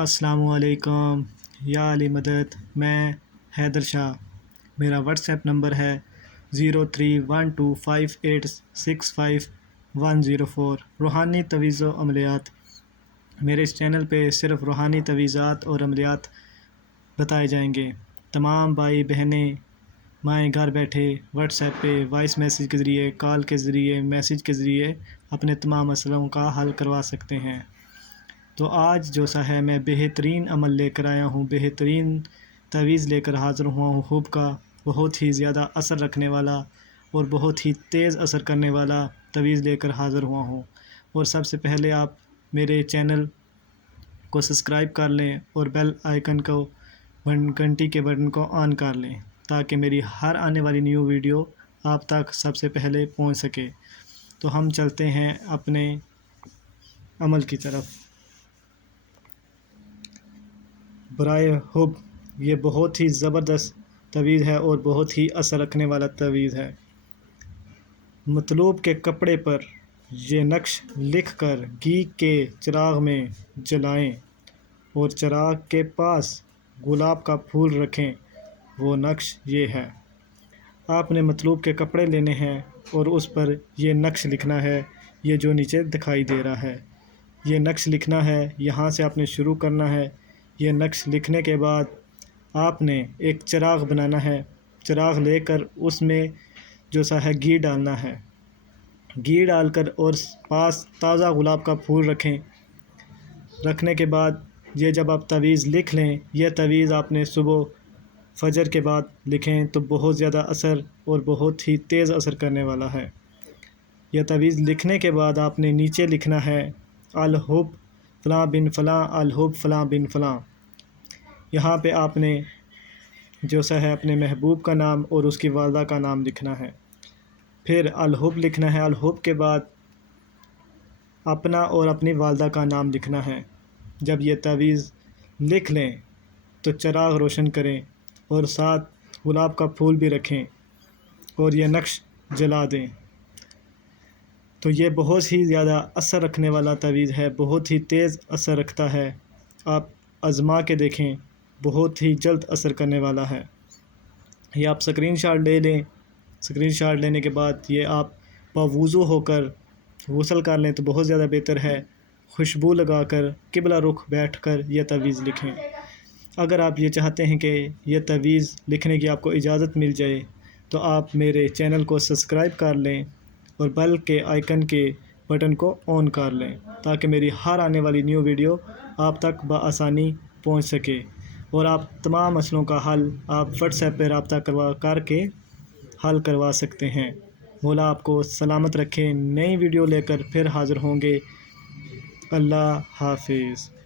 السلام علیکم یا علی مدد۔ میں حیدر شاہ، میرا واٹس ایپ نمبر ہے 031258655104۔ روحانی تویز و عملیات۔ میرے اس چینل پہ صرف روحانی تویزات اور عملیات بتائے جائیں گے۔ تمام بھائی بہنیں مائیں گھر بیٹھے واٹس ایپ پہ وائس میسیج کے ذریعے، کال کے ذریعے، میسیج کے ذریعے اپنے تمام مسئلوں کا حل کروا سکتے ہیں۔ تو آج جو سا ہے میں بہترین عمل لے کر آیا ہوں، بہترین تویز لے کر حاضر ہوا ہوں۔ خوب کا بہت ہی زیادہ اثر رکھنے والا اور بہت ہی تیز اثر کرنے والا تویز لے کر حاضر ہوا ہوں۔ اور سب سے پہلے آپ میرے چینل کو سبسکرائب کر لیں اور بیل آئیکن کو، گھنٹی کے بٹن کو آن کر لیں تاکہ میری ہر آنے والی نیو ویڈیو آپ تک سب سے پہلے پہنچ سکے۔ تو ہم چلتے ہیں اپنے عمل کی طرف۔ برائے حب، یہ بہت ہی زبردست تویز ہے اور بہت ہی اثر رکھنے والا تویز ہے۔ مطلوب کے کپڑے پر یہ نقش لکھ کر گھی کے چراغ میں جلائیں اور چراغ کے پاس گلاب کا پھول رکھیں۔ وہ نقش یہ ہے۔ آپ نے مطلوب کے کپڑے لینے ہیں اور اس پر یہ نقش لکھنا ہے، یہ جو نیچے دکھائی دے رہا ہے۔ یہ نقش لکھنا ہے، یہاں سے آپ نے شروع کرنا ہے۔ یہ نقش لکھنے کے بعد آپ نے ایک چراغ بنانا ہے۔ چراغ لے کر اس میں جو سا ہے گھی ڈالنا ہے۔ گھی ڈال کر اور پاس تازہ گلاب کا پھول رکھیں۔ رکھنے کے بعد یہ جب آپ تویز لکھ لیں، یہ تویز آپ نے صبح فجر کے بعد لکھیں تو بہت زیادہ اثر اور بہت ہی تیز اثر کرنے والا ہے۔ یہ تویز لکھنے کے بعد آپ نے نیچے لکھنا ہے الحب فلاں بن فلاں، الحب فلاں بن فلاں۔ یہاں پہ آپ نے جو سا ہے اپنے محبوب کا نام اور اس کی والدہ کا نام لکھنا ہے۔ پھر الحب لکھنا ہے، الحب کے بعد اپنا اور اپنی والدہ کا نام لکھنا ہے۔ جب یہ تویز لکھ لیں تو چراغ روشن کریں اور ساتھ گلاب کا پھول بھی رکھیں اور یہ نقش جلا دیں۔ تو یہ بہت ہی زیادہ اثر رکھنے والا تویز ہے، بہت ہی تیز اثر رکھتا ہے۔ آپ آزما کے دیکھیں، بہت ہی جلد اثر کرنے والا ہے۔ یہ آپ اسکرین شاٹ لے لیں۔ اسکرین شاٹ لینے کے بعد یہ آپ باوضو ہو کر غسل کر لیں تو بہت زیادہ بہتر ہے۔ خوشبو لگا کر قبلہ رخ بیٹھ کر یہ تویز لکھیں۔ اگر آپ یہ چاہتے ہیں کہ یہ تویز لکھنے کی آپ کو اجازت مل جائے تو آپ میرے چینل کو سبسکرائب کر لیں اور بیل کے آئیکن کے بٹن کو آن کر لیں تاکہ میری ہر آنے والی نیو ویڈیو آپ تک بآسانی پہنچ سکے اور آپ تمام مسئلوں کا حل آپ واٹس ایپ پہ رابطہ کر کے حل کروا سکتے ہیں۔ مولا آپ کو سلامت رکھے۔ نئی ویڈیو لے کر پھر حاضر ہوں گے۔ اللہ حافظ۔